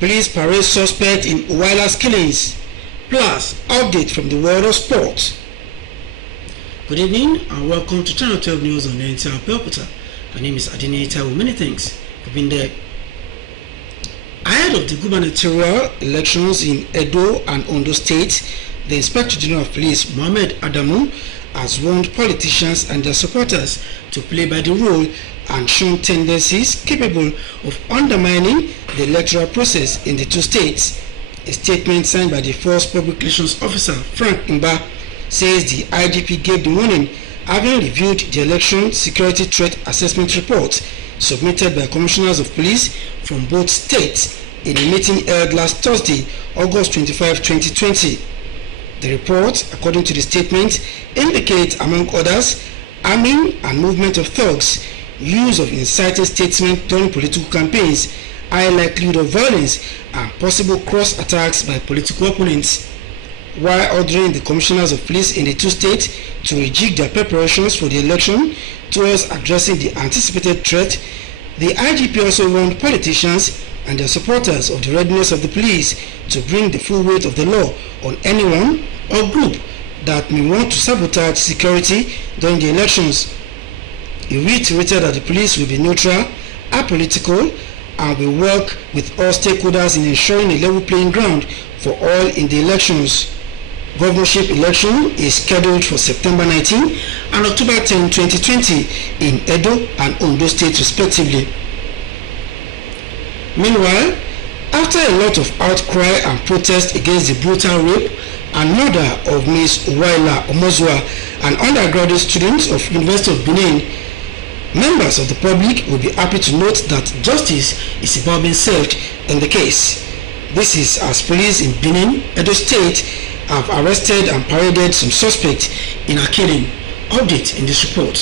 Police parade suspect in Uwaila's killings. Plus, update from the world of sports. Good evening and welcome to Channel 12 News on Nta Abeokuta. My name is Nta. Many thanks for being there. Ahead of the gubernatorial elections in Edo and Ondo State, the Inspector General of Police, Mohammed Adamu, has warned politicians and their supporters to play by the rule and shun tendencies capable of undermining the electoral process in the two states. A statement signed by the Force Public Relations Officer, Frank Mba, says the IGP gave the warning having reviewed the election security threat assessment report submitted by commissioners of police from both states in a meeting held last Thursday, August 25, 2020. The report, according to the statement, indicates, among others, arming and movement of thugs, use of inciting statements during political campaigns, high likelihood of violence, and possible cross attacks by political opponents. While ordering the commissioners of police in the two states to rejig their preparations for the election towards addressing the anticipated threat, the IGP also warned politicians and their supporters of the readiness of the police to bring the full weight of the law on anyone or group that may want to sabotage security during the elections. He reiterated that the police will be neutral, apolitical, and will work with all stakeholders in ensuring a level playing ground for all in the elections. Governorship election is scheduled for September 19 and October 10, 2020 in Edo and Ondo State respectively. Meanwhile, after a lot of outcry and protest against the brutal rape and murder of Ms. Uwaila Omozua, an undergraduate student of University of Benin, members of the public will be happy to note that justice is about being served in the case. This is as police in Benin, Edo State, have arrested and paraded some suspects in a killing. Update in this report.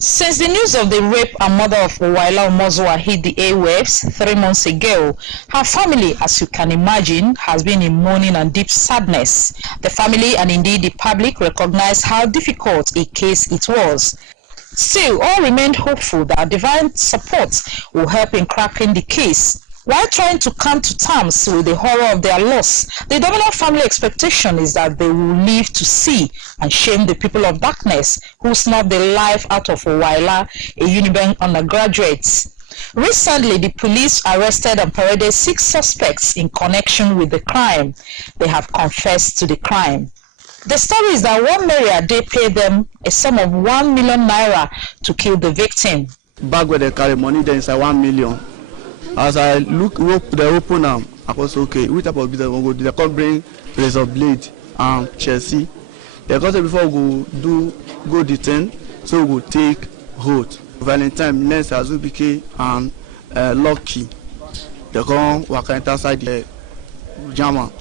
Since the news of the rape and murder of Uwaila Omozua hit the airwaves 3 months ago, her family, as you can imagine, has been in mourning and deep sadness. The family and indeed the public recognize how difficult a case it was. Still, all remained hopeful that divine support will help in cracking the case. While trying to come to terms with the horror of their loss, the dominant family expectation is that they will live to see and shame the people of darkness who snuffed the life out of Uwaila, a Unibank undergraduate. Recently, the police arrested and paraded 6 suspects in connection with the crime. They have confessed to the crime. The story is that one Maria, they paid them a sum of 1 million naira to kill the victim. Back where they carry money, there is 1 million. As I look, they open them. I was okay. Which type of business we go do? They come bring razor blade and Chelsea. They come say before we go detain, so we go take hold. Valentine, next as we became and Lucky. They come walk inside the German.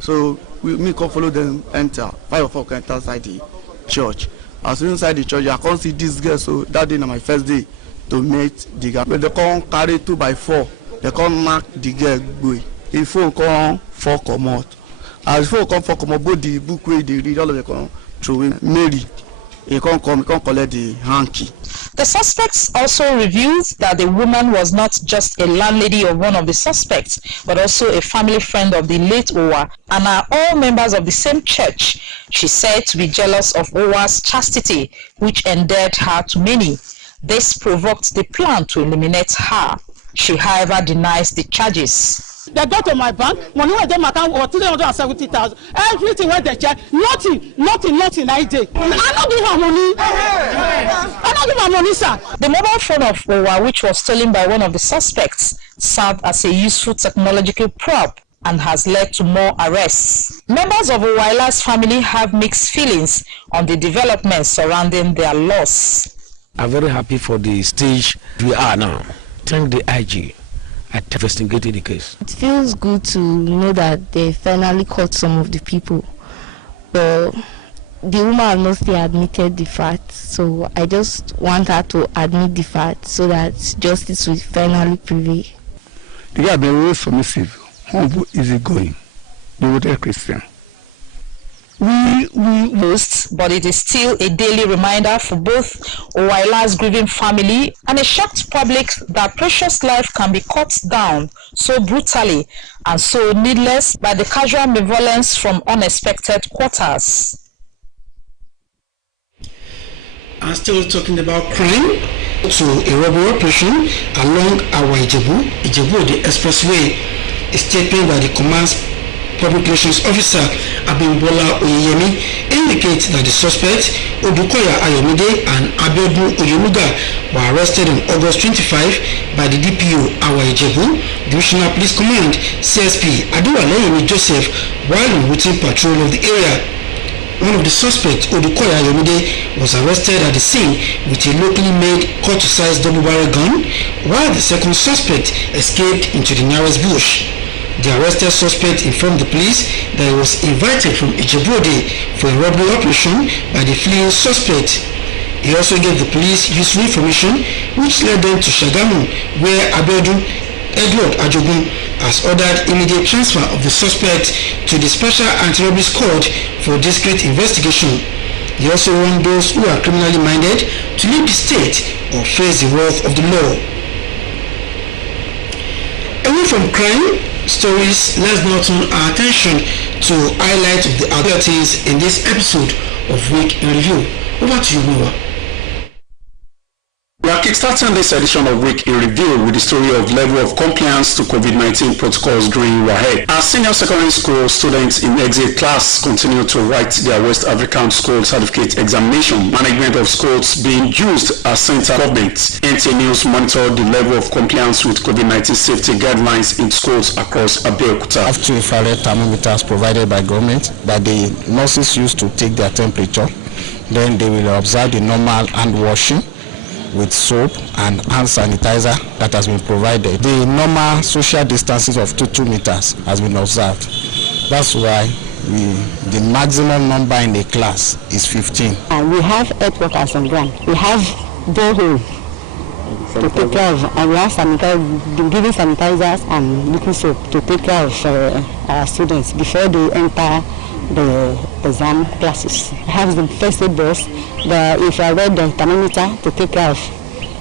So me come follow them enter. 5 of us can enter inside the church. As we inside the church, I can't see this girl. So that day na my first day to meet the guy. But they come carry 2x4. They come knock the girl boy. If phone come 4 come out. As phone come 4 come out, both the book where they read all of them come throw him. Mary, he come collect the hanky. The suspects also revealed that the woman was not just a landlady of one of the suspects, but also a family friend of the late Owa, and are all members of the same church. She said to be jealous of Owa's chastity, which endeared her to many. This provoked the plan to eliminate her. She, however, denies the charges. They go to my bank, money went to my account or 370,000. Everything went there, check. Nothing I did. I don't give her money. I don't give her money, sir. The mobile phone of Owa, which was stolen by one of the suspects, served as a useful technological prop and has led to more arrests. Members of Uwaila's family have mixed feelings on the developments surrounding their loss. I'm very happy for the stage we are now. Thank the IG at investigating the case. It feels good to know that they finally caught some of the people, but the woman has not still admitted the fact. So I just want her to admit the fact so that justice will finally prevail. The guy has been very submissive, humble, easygoing, devoted Christian. we most, but it is still a daily reminder for both Owaila's grieving family and a shocked public that precious life can be cut down so brutally and so needless by the casual malevolence from unexpected quarters. And still talking about crime, to a robbery operation along our Ijebu, the expressway. A statement by the command's public relations officer Abimbola Oyeyemi indicates that the suspects Odukoya Ayomide and Abeokuta were arrested on August 25 by the DPO Awa Ijebu Divisional Police Command CSP Adewaleyemi Joseph while on routine patrol of the area. One of the suspects, Odukoya Ayomide, was arrested at the scene with a locally made cut-to-size double-barrel gun, while the second suspect escaped into the nearest bush. The arrested suspect informed the police that he was invited from Ijebu-Ode for a robbery operation by the fleeing suspect. He also gave the police useful information which led them to Shagamu, where Edward Ajogun has ordered immediate transfer of the suspect to the Special Anti-Robbery Squad for discreet investigation. He also warned those who are criminally minded to leave the state or face the wrath of the law. Away from crime stories, let's now turn our attention to highlights of the activities in this episode of Week in Review. Over to you, Noah. We are kickstarting this edition of Week in Review with the story of level of compliance to COVID-19 protocols during WAHED. Our senior secondary school students in exit class continue to write their West African School Certificate examination. Management of schools being used as center governments. NTA News monitored the level of compliance with COVID-19 safety guidelines in schools across Abeokuta. After infrared thermometers provided by government that the nurses use to take their temperature, then they will observe the normal hand washing with soap and hand sanitizer that has been provided. The normal social distances of 2 meters has been observed. That's why the maximum number in a class is 15. We have health workers on ground. We have borehole to take care of, and we have giving sanitizers and liquid soap to take care of our students before they enter the exam classes. We have the first aid box, the infrared thermometer to take care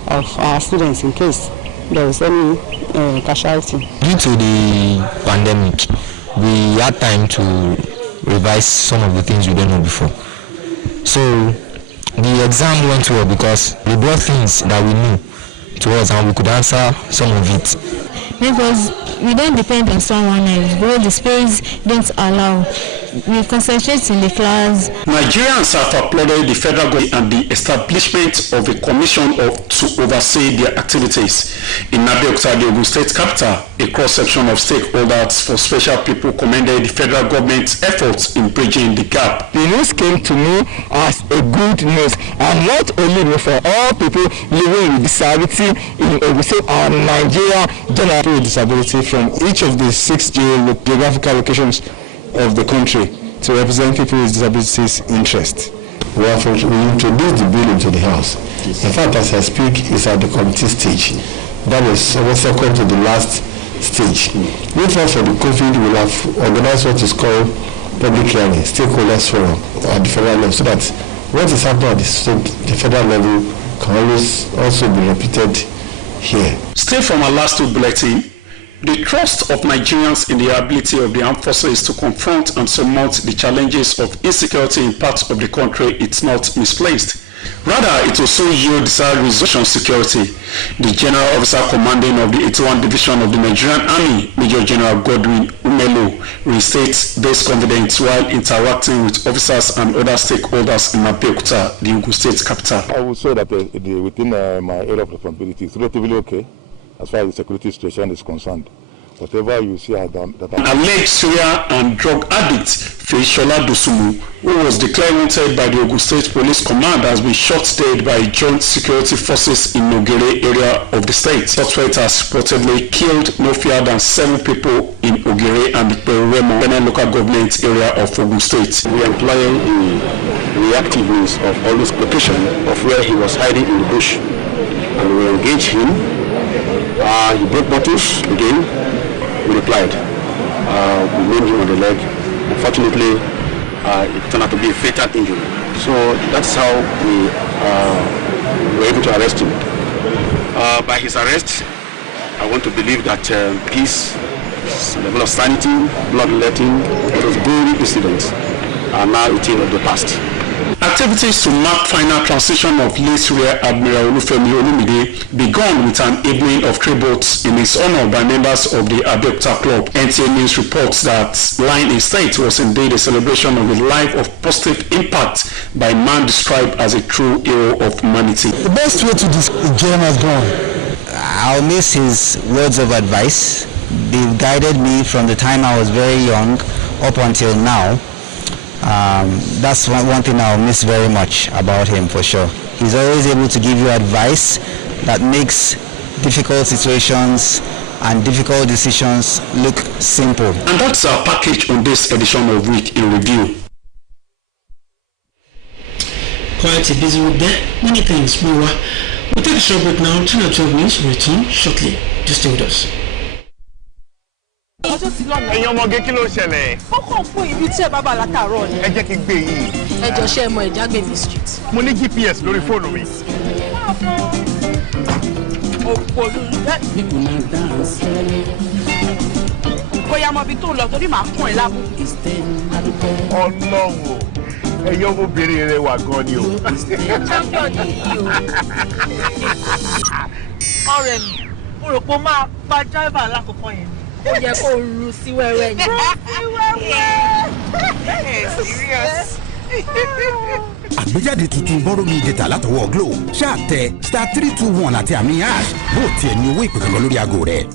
of our students in case there is any casualty. Due to the pandemic, we had time to revise some of the things we didn't know before. So the exam went well because we brought things that we knew to us and we could answer some of it. Because we don't depend on someone else, but the space don't allow. We concentrate in the class. Nigerians have applauded the federal government and the establishment of a commission to oversee their activities. In Abeokuta, the Ogun State capital, a cross-section of stakeholders for special people commended the federal government's efforts in bridging the gap. The news came to me as a good news, and not only for all people living with disability in Ogun State and Nigeria generally with disability from each of the 6 geographical locations of the country to represent people with disabilities' interest. We introduced the bill into the House. In fact, as I speak, it's at the committee stage. That is second to the last stage. If not for the COVID, we will have organized what is called public hearing, stakeholders forum at the federal level, so that what is happening at the federal level can always also be repeated here. Still from our last two bulletin, the trust of Nigerians in the ability of the armed forces to confront and surmount the challenges of insecurity in parts of the country is not misplaced. Rather, it will soon yield desired results on security. The General Officer Commanding of the 81 Division of the Nigerian Army, Major General Godwin Umelo, restates this confidence while interacting with officers and other stakeholders in Abeokuta, the Ogun State capital. I would say that within my area of responsibility is relatively okay as far as the security situation is concerned. Whatever you see that alleged serial and drug addict Feishola Dosumu, who was declared wanted by the Ogun State Police Command, has been shot dead by joint security forces in Ogere area of the state. Suspect has reportedly killed no fewer than 7 people in Ogere and the Peruremo local government area of Ogun State. We are employing the reactiveness of all this location of where he was hiding in the bush, and we engaged him. He broke bottles again. We replied. We named him on the leg. Unfortunately, it turned out to be a fatal injury. So that's how we were able to arrest him. By his arrest, I want to believe that his level of sanity, bloodletting, those gory incidents are now a thing of the past. Activities to mark final transition of late Rear Admiral Olufemi Olumide began with an evening of tributes in his honor by members of the Abeokuta Club. NTA News reports that lying in state was indeed a celebration of a life of positive impact by a man described as a true hero of humanity. The best way to describe the gem has gone. I'll miss his words of advice. They've guided me from the time I was very young up until now. That's one thing I'll miss very much about him, for sure. He's always able to give you advice that makes difficult situations and difficult decisions look simple. And that's our package on this edition of Week in Review. Quite a busy week there. Many things more. We'll take a short break now. 10 or 12 minutes. We'll return shortly. Just stay with us. ẹ̀yin ọmọge kí ló ṣẹlẹ̀. kókò fún ibi tí ẹ bá bà látàárọ̀ ni. ẹ jẹ́ kí n gbé yìí. ẹ jọ ṣe mọ Ìjágbèmí street. mo ní GPS lórí fóònù mi. bóyá mọ ibi tó ń lọ torí màá kún ẹ lábú. ọlọ́run o ẹ̀yin ọmọbìnrin rẹ wà gan ni o. champion yìí o. ọ̀rẹ́ mi mo rò pé ó máa pa driver alákọ̀ọ́kọ́ yẹn ni. ó yẹ kó ru sí wẹ́wẹ́ ni. serious. àgbéjáde tuntun bọ́rọ̀ mi data látọwọ́ Glo ṣáà tẹ *321 àti àmì hash bó tiẹ̀ ní owó ìpè kan lórí aago rẹ̀.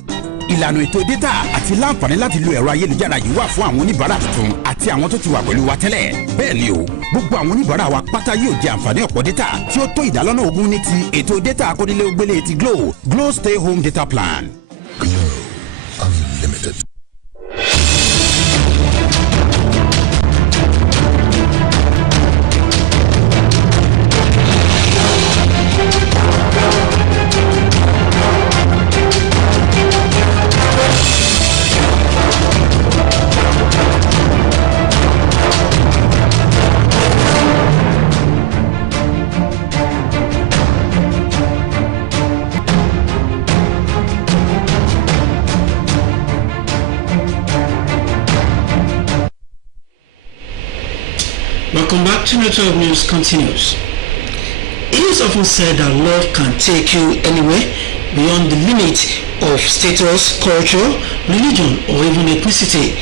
ìlànà ètò data àti láǹfààní láti lo ẹ̀rọ ayélujára yìí wà fún àwọn oníbàárà tuntun àti àwọn tó ti wà pẹ̀lú wa tẹ́lẹ̀. bẹ́ẹ̀ ni o gbogbo àwọn oníbàárà wa pátá yóò jẹ àǹfààní ọ̀pọ̀ data tí ó tó ìdálọ́nà 20 ní ti ètò data akónílé-ó-gbélé ti Glo Stay Home Data Plan. Glo Unlimited. Welcome back to Network News continues. It is often said that love can take you anywhere beyond the limit of status, culture, religion, or even ethnicity.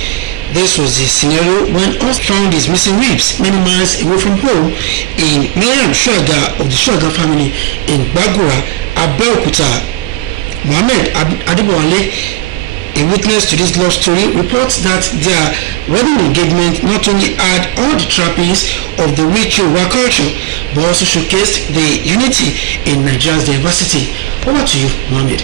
This was the scenario when Oz found his missing ribs many miles away from home in Mariam Shuaga of the Shuaga family in Bagura, Abeokuta. Mohammed Adebowale, a witness to this love story, reports that their wedding engagement not only had all the trappings of the rich Yoruba culture, but also showcased the unity in Nigeria's diversity. Over to you, Mohammed.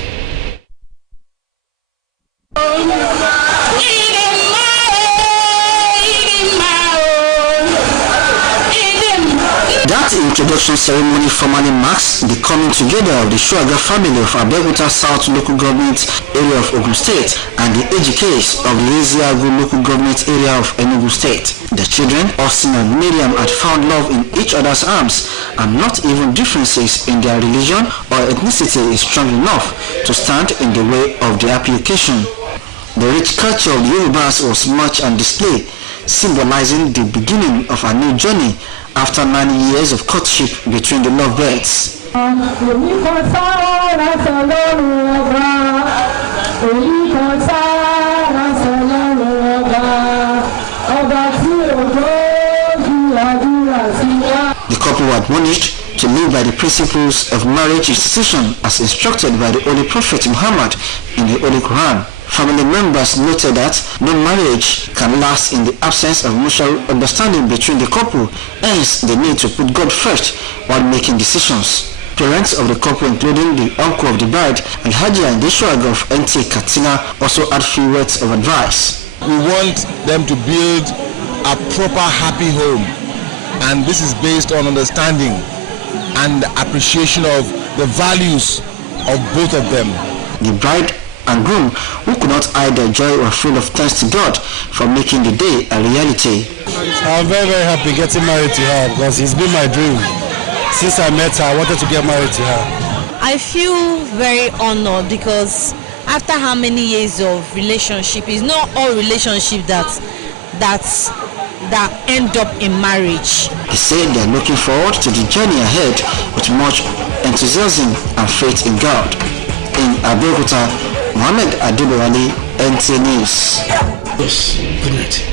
That introduction ceremony formally marks the coming together of the Shuaga family of Abeokuta South Local Government Area of Ogun State and the Ejikes of the Eziagu Local Government Area of Enugu State. The children, Austin and Miriam, had found love in each other's arms, and not even differences in their religion or ethnicity is strong enough to stand in the way of the application. The rich culture of the Yorubas was much on display, symbolizing the beginning of a new journey after 9 years of courtship between the lovebirds. The couple were admonished to live by the principles of marriage institution as instructed by the Holy Prophet Muhammad in the Holy Quran. Family members noted that no marriage can last in the absence of mutual understanding between the couple, hence the need to put God first while making decisions. Parents of the couple, including the uncle of the bride and Hajia and the Shuaga of Nta Katina, also had few words of advice. We want them to build a proper happy home, and this is based on understanding and appreciation of the values of both of them. The bride and groom who could not hide their joy or full of thanks to God for making the day a reality. I'm very, very happy getting married to her because it's been my dream. Since I met her, I wanted to get married to her. I feel very honored because after how many years of relationship, it's not all relationship that end up in marriage. They say they are looking forward to the journey ahead with much enthusiasm and faith in God. In Abeokuta, Nta Abeokuta, Nta News. Yes, good night.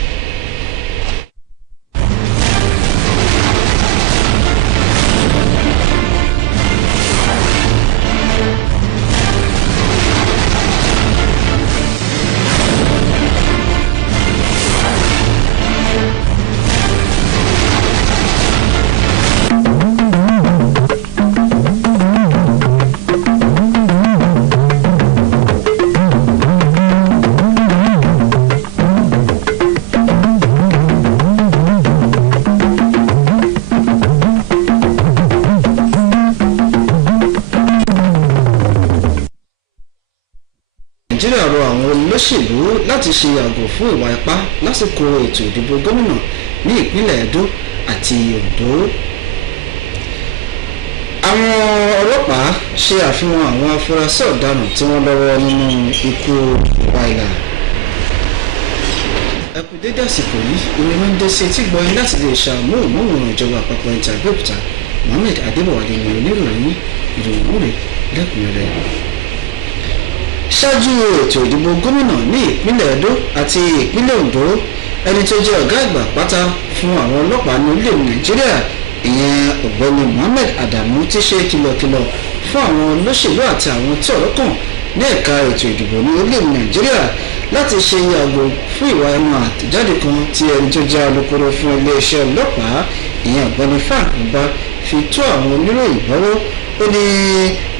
Nàìjíríà rọ àwọn olóṣèlú láti ṣe yàgò fún ìwà ipá lásìkò ètò ìdìbò gómìnà ní ìpínlẹ̀ Edo àti Ondo. Àwọn ọlọ́pàá ṣe àfihàn àwọn afurasí ọ̀daràn tí wọ́n lọ́wọ́ nínú ikú Waila. Ẹ kú dédé àsìkò yìí, ìròyìn ń dé sí etí gbọ́yìn láti lè ṣàmúhùnmáwòrán ìjọba àpapọ̀ Nta Abeokuta. Nta Abeokuta ni oníròyìn ìròyìn múlẹ̀ lẹ́kùnrẹ́rẹ́. Ṣáájú ètò ìdìbò gómìnà ní ìpínlẹ̀ Edo àti ìpínlẹ̀ Ondo, ẹni tó jẹ́ ọ̀gá àgbà pátá fún àwọn ọlọ́pàá ní orílẹ̀-èdè Nàìjíríà, ìyẹn ọ̀gbẹ́ni Mohammed Adamu ti ṣe kìlọ̀kìlọ̀ fún àwọn olóṣèlú àti àwọn tí ọ̀rọ̀ kàn ní ẹ̀ka ètò ìdìbò ní orílẹ̀-èdè Nàìjíríà láti ṣe yàgò fún ìwà ẹnu àtẹ̀jáde kan tí ẹni tó jẹ́ alukoro fún iléeṣẹ́ ọlọ́pàá, ìyẹn ọ̀gbẹ́ni Fáàkùnbá fi tó àwọn oníròyìn lọ́wọ́. Ó ní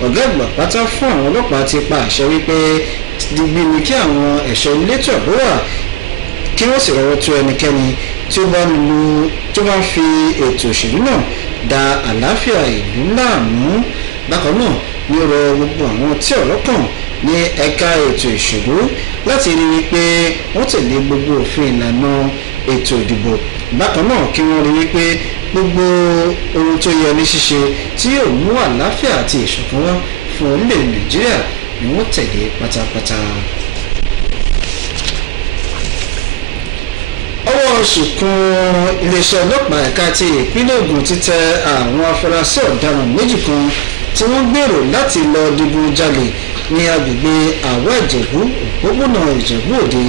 ọ̀gá àgbà pátá fún àwọn ọlọ́pàá ti pa àṣẹ wípé digbí ni kí àwọn ẹ̀ṣọ́ elétò ààbò wà kí wọ́n sì rọ́wọ́ tó ẹnikẹ́ni tí ó bá ń fi ètò òṣèlú náà da àlàáfíà ìlú láàmú. Bákan náà ni ó rọ gbogbo àwọn tí ọ̀rọ̀ kàn ní ẹ̀ka ètò ìṣèlú láti rí wípé wọ́n tẹ̀lé gbogbo òfin ìlànà ètò ìdìbò. Bákan náà kí wọ́n rí wípé gbogbo ohun tó yẹ ní ṣíṣe tí yóò mú àlàáfíà àti ìṣọ̀kan wá fún orílẹ̀ Nàìjíríà ni wọ́n tẹ̀lé pátápátá. Ọwọ́ ṣìkún iléeṣẹ́ ọlọ́pàá ẹ̀ka ti ìpínlẹ̀ Ògùn ti tẹ àwọn afurasí ọ̀daràn méjì kan tí wọ́n gbèrò láti lọ digunjalè ní agbègbè Àwọ̀ Ìjẹ̀bú òpópónà Ìjẹ̀bú Òde.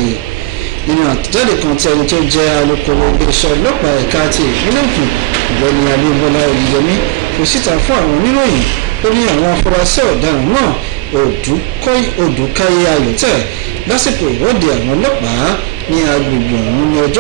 Nínú àtẹ̀jáde kan tí ẹni tó jẹ́ alukoro iléeṣẹ́ ọlọ́pàá ẹ̀ka ti ìpínlẹ̀ Ògùn ọ̀gbẹ́ni Abímbọ́lá Oyèyẹmí fi síta fún àwọn oníròyìn ó ní àwọn afurasí ọ̀daràn náà Odùkáyé Ayọ̀tẹ̀ lásìkò ìwọ́de àwọn ọlọ́pàá ní agbègbè ọ̀hún ní ọjọ́